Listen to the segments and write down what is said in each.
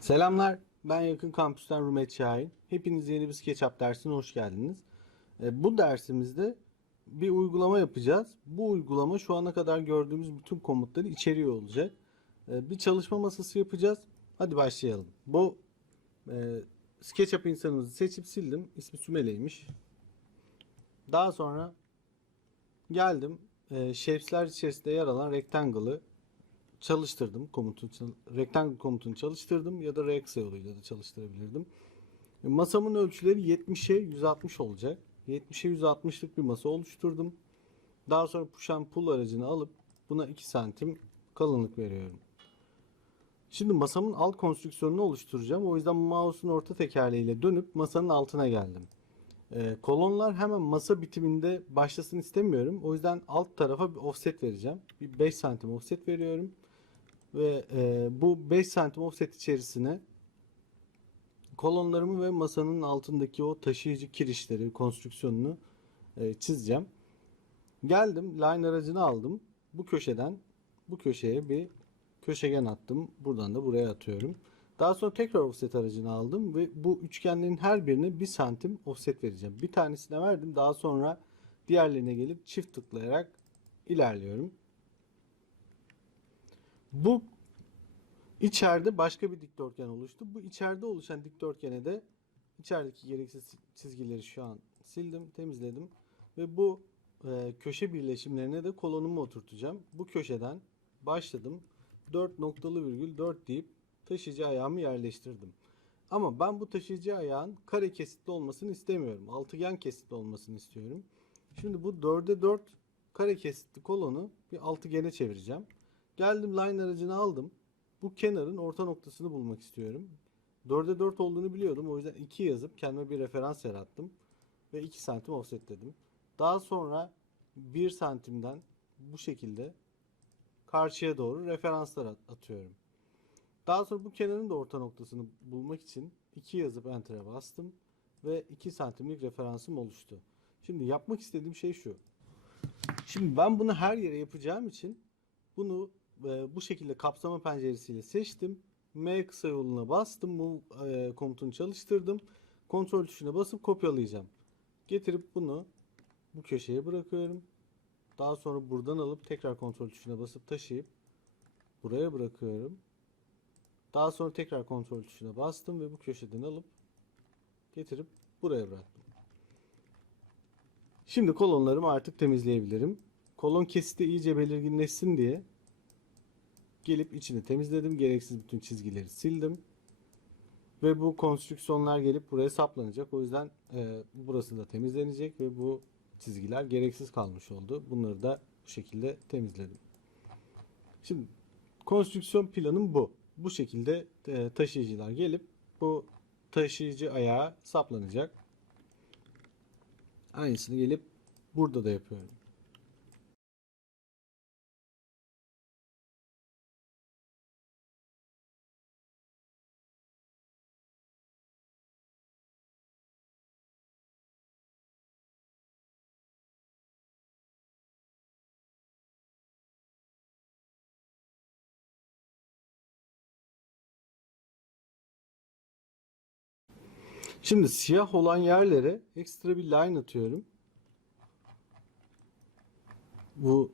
Selamlar, ben Yakın Kampüs'ten Rumet Şahin. Hepiniz yeni bir SketchUp dersine hoş geldiniz. E, Bu dersimizde bir uygulama yapacağız. Bu uygulama şu ana kadar gördüğümüz bütün komutları içeriyor olacak. E, Bir çalışma masası yapacağız. Hadi başlayalım. Bu e, SketchUp insanımızı seçip sildim. İsmi Sümele'ymiş. Daha sonra geldim. Shapes'ler içerisinde yer alan Rectangle'ı çalıştırdım komutun rectangle komutunu çalıştırdım ya da rex yoluyla da çalıştırabilirdim. E, Masamın ölçüleri 70'e 160 olacak. 70'e 160'lık bir masa oluşturdum. Daha sonra push and pull aracını alıp buna 2 santim kalınlık veriyorum. Şimdi masamın alt konstrüksiyonunu oluşturacağım. O yüzden mouse'un orta tekerleğiyle dönüp masanın altına geldim. Ee, kolonlar hemen masa bitiminde başlasın istemiyorum. O yüzden alt tarafa bir offset vereceğim. Bir 5 santim offset veriyorum. Ve e, bu 5 santim offset içerisine kolonlarımı ve masanın altındaki o taşıyıcı kirişleri, konstrüksiyonunu e, çizeceğim. Geldim, line aracını aldım. Bu köşeden bu köşeye bir köşegen attım. Buradan da buraya atıyorum. Daha sonra tekrar offset aracını aldım ve bu üçgenlerin her birine 1 santim offset vereceğim. Bir tanesine verdim. Daha sonra diğerlerine gelip çift tıklayarak ilerliyorum. Bu içeride başka bir dikdörtgen oluştu. Bu içeride oluşan dikdörtgene de içerideki gereksiz çizgileri şu an sildim, temizledim ve bu e, köşe birleşimlerine de kolonumu oturtacağım. Bu köşeden başladım. 4 noktalı virgül 4 deyip taşıyıcı ayağımı yerleştirdim. Ama ben bu taşıyıcı ayağın kare kesitli olmasını istemiyorum. Altıgen kesitli olmasını istiyorum. Şimdi bu 4'e 4 kare kesitli kolonu bir altıgene çevireceğim. Geldim line aracını aldım. Bu kenarın orta noktasını bulmak istiyorum. 4'e 4 olduğunu biliyordum. O yüzden 2 yazıp kendime bir referans yarattım. Ve 2 santim offsetledim. Daha sonra 1 santimden bu şekilde karşıya doğru referanslar at- atıyorum. Daha sonra bu kenarın da orta noktasını bulmak için 2 yazıp enter'e bastım. Ve 2 santimlik referansım oluştu. Şimdi yapmak istediğim şey şu. Şimdi ben bunu her yere yapacağım için bunu e, bu şekilde kapsama penceresiyle seçtim. M kısa yoluna bastım. Bu e, komutunu çalıştırdım. Kontrol tuşuna basıp kopyalayacağım. Getirip bunu bu köşeye bırakıyorum. Daha sonra buradan alıp tekrar kontrol tuşuna basıp taşıyıp buraya bırakıyorum. Daha sonra tekrar kontrol tuşuna bastım ve bu köşeden alıp getirip buraya bıraktım. Şimdi kolonlarımı artık temizleyebilirim. Kolon kesiti iyice belirginleşsin diye gelip içini temizledim. Gereksiz bütün çizgileri sildim. Ve bu konstrüksiyonlar gelip buraya saplanacak. O yüzden e, burası da temizlenecek ve bu çizgiler gereksiz kalmış oldu. Bunları da bu şekilde temizledim. Şimdi konstrüksiyon planım bu. Bu şekilde e, taşıyıcılar gelip bu taşıyıcı ayağa saplanacak. Aynısını gelip burada da yapıyorum. Şimdi siyah olan yerlere ekstra bir line atıyorum. Bu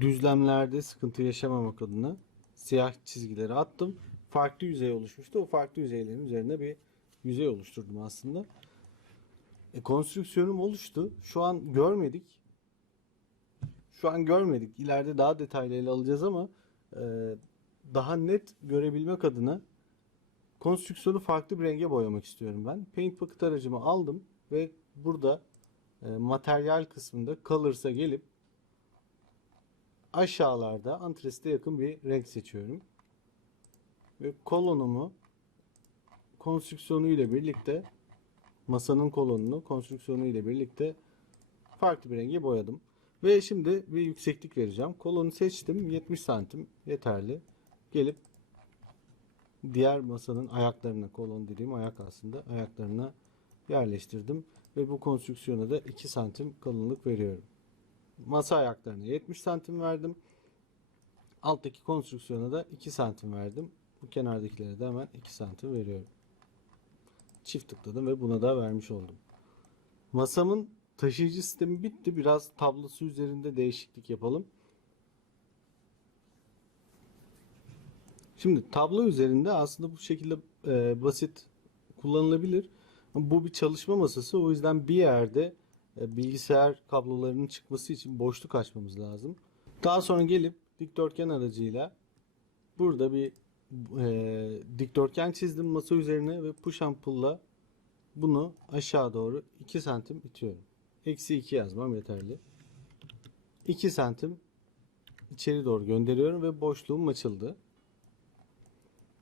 düzlemlerde sıkıntı yaşamamak adına siyah çizgileri attım. Farklı yüzey oluşmuştu. O farklı yüzeylerin üzerine bir yüzey oluşturdum aslında. E, konstrüksiyonum oluştu. Şu an görmedik. Şu an görmedik. İleride daha detaylı ele alacağız ama e, daha net görebilmek adına konstrüksiyonu farklı bir renge boyamak istiyorum ben. Paint bucket aracımı aldım ve burada e, materyal kısmında Colors'a gelip aşağılarda antreste yakın bir renk seçiyorum. Ve kolonumu konstrüksiyonu ile birlikte masanın kolonunu konstrüksiyonu ile birlikte farklı bir renge boyadım. Ve şimdi bir yükseklik vereceğim. Kolonu seçtim. 70 santim yeterli. Gelip diğer masanın ayaklarına kolon dediğim ayak aslında ayaklarına yerleştirdim ve bu konstrüksiyona da 2 santim kalınlık veriyorum. Masa ayaklarına 70 santim verdim. Alttaki konstrüksiyona da 2 santim verdim. Bu kenardakilere de hemen 2 santim veriyorum. Çift tıkladım ve buna da vermiş oldum. Masamın taşıyıcı sistemi bitti. Biraz tablosu üzerinde değişiklik yapalım. Şimdi tablo üzerinde aslında bu şekilde e, basit kullanılabilir. Bu bir çalışma masası. O yüzden bir yerde e, bilgisayar kablolarının çıkması için boşluk açmamız lazım. Daha sonra gelip dikdörtgen aracıyla burada bir e, dikdörtgen çizdim masa üzerine ve push and pull'la bunu aşağı doğru 2 santim itiyorum. Eksi 2 yazmam yeterli. 2 santim içeri doğru gönderiyorum ve boşluğum açıldı.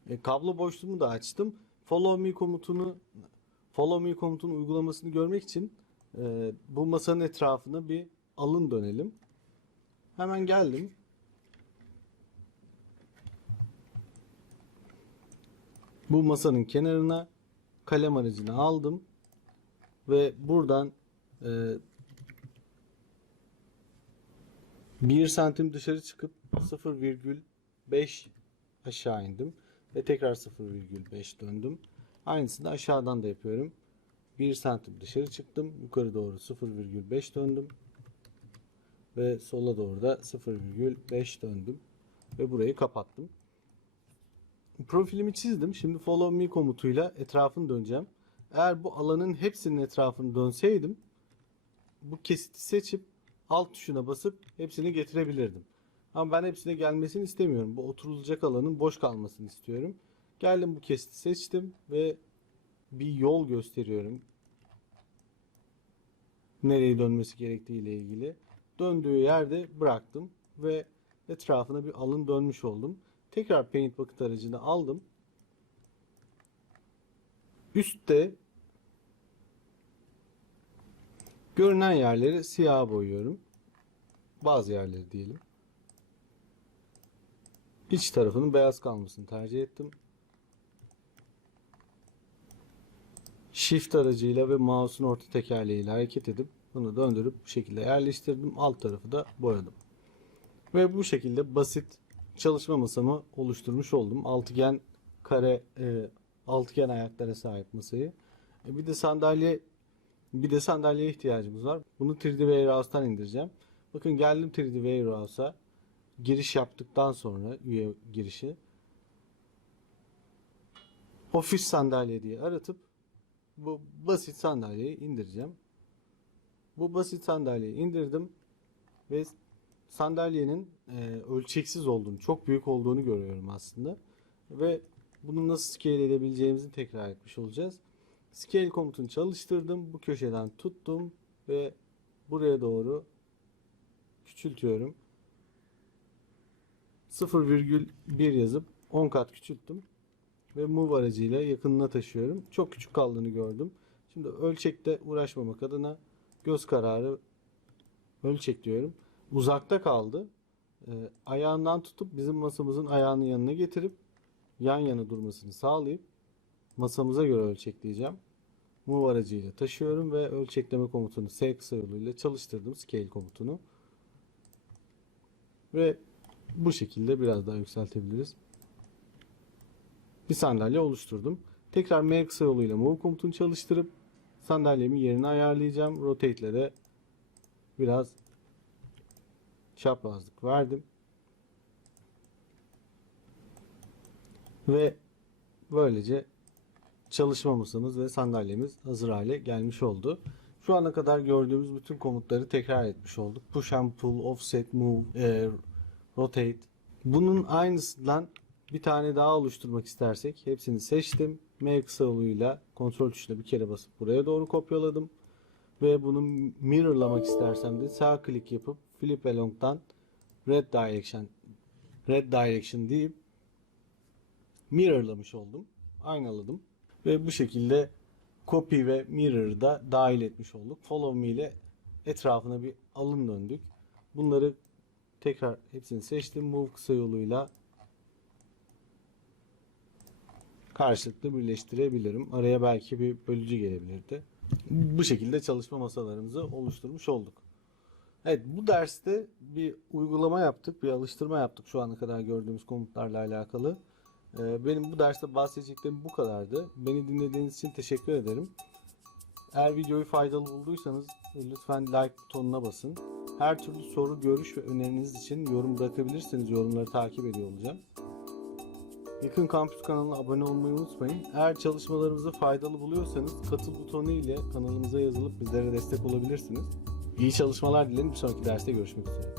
E, kablo boşluğumu da açtım. Follow me komutunu follow me komutunun uygulamasını görmek için e, bu masanın etrafına bir alın dönelim. Hemen geldim. Bu masanın kenarına kalem aracını aldım ve buradan e, 1 santim dışarı çıkıp 0,5 aşağı indim ve tekrar 0,5 döndüm. Aynısını da aşağıdan da yapıyorum. 1 santim dışarı çıktım. Yukarı doğru 0,5 döndüm. Ve sola doğru da 0,5 döndüm. Ve burayı kapattım. Profilimi çizdim. Şimdi follow me komutuyla etrafını döneceğim. Eğer bu alanın hepsinin etrafını dönseydim bu kesiti seçip alt tuşuna basıp hepsini getirebilirdim. Ama ben hepsine gelmesini istemiyorum. Bu oturulacak alanın boş kalmasını istiyorum. Geldim bu kesiti seçtim ve bir yol gösteriyorum. Nereye dönmesi gerektiği ile ilgili. Döndüğü yerde bıraktım ve etrafına bir alın dönmüş oldum. Tekrar Paint Bucket aracını aldım. Üstte görünen yerleri siyah boyuyorum. Bazı yerleri diyelim. İç tarafının beyaz kalmasını tercih ettim. Shift aracıyla ve mouse'un orta tekerleğiyle hareket edip bunu döndürüp bu şekilde yerleştirdim. Alt tarafı da boyadım. Ve bu şekilde basit çalışma masamı oluşturmuş oldum. Altıgen kare e, altıgen ayaklara sahip masayı. E, bir de sandalye bir de sandalyeye ihtiyacımız var. Bunu 3D Warehouse'tan indireceğim. Bakın geldim 3D Warehouse'a. Giriş yaptıktan sonra üye girişi ofis sandalye diye aratıp bu basit sandalyeyi indireceğim. Bu basit sandalyeyi indirdim ve sandalyenin e, ölçeksiz olduğunu, çok büyük olduğunu görüyorum aslında. Ve bunu nasıl scale edebileceğimizi tekrar etmiş olacağız. Scale komutunu çalıştırdım. Bu köşeden tuttum ve buraya doğru küçültüyorum. 0,1 yazıp 10 kat küçülttüm. Ve move aracıyla yakınına taşıyorum. Çok küçük kaldığını gördüm. Şimdi ölçekte uğraşmamak adına göz kararı ölçek diyorum. Uzakta kaldı. Ee, ayağından tutup bizim masamızın ayağının yanına getirip yan yana durmasını sağlayıp masamıza göre ölçekleyeceğim. Move aracıyla taşıyorum ve ölçekleme komutunu S kısa yoluyla çalıştırdım. Scale komutunu. Ve bu şekilde biraz daha yükseltebiliriz. Bir sandalye oluşturdum. Tekrar M kısa yoluyla move komutunu çalıştırıp sandalyemi yerine ayarlayacağım. Rotate ile de biraz çaprazlık verdim. Ve böylece çalışma masamız ve sandalyemiz hazır hale gelmiş oldu. Şu ana kadar gördüğümüz bütün komutları tekrar etmiş olduk. Push and pull, offset, move, e, rotate. Bunun aynısından bir tane daha oluşturmak istersek hepsini seçtim. M kısa yoluyla kontrol tuşuna bir kere basıp buraya doğru kopyaladım. Ve bunu mirrorlamak istersem de sağ klik yapıp flip along'dan red direction red direction deyip mirrorlamış oldum. Aynaladım. Ve bu şekilde copy ve mirror'ı da dahil etmiş olduk. Follow me ile etrafına bir alın döndük. Bunları tekrar hepsini seçtim. Move kısa yoluyla karşılıklı birleştirebilirim. Araya belki bir bölücü gelebilirdi. Bu şekilde çalışma masalarımızı oluşturmuş olduk. Evet bu derste bir uygulama yaptık, bir alıştırma yaptık şu ana kadar gördüğümüz komutlarla alakalı. Ee, benim bu derste bahsedeceklerim bu kadardı. Beni dinlediğiniz için teşekkür ederim. Eğer videoyu faydalı bulduysanız e, lütfen like butonuna basın. Her türlü soru, görüş ve öneriniz için yorum bırakabilirsiniz. Yorumları takip ediyor olacağım. Yakın Kampüs kanalına abone olmayı unutmayın. Eğer çalışmalarımızı faydalı buluyorsanız katıl butonu ile kanalımıza yazılıp bizlere destek olabilirsiniz. İyi çalışmalar dilerim. Bir sonraki derste görüşmek üzere.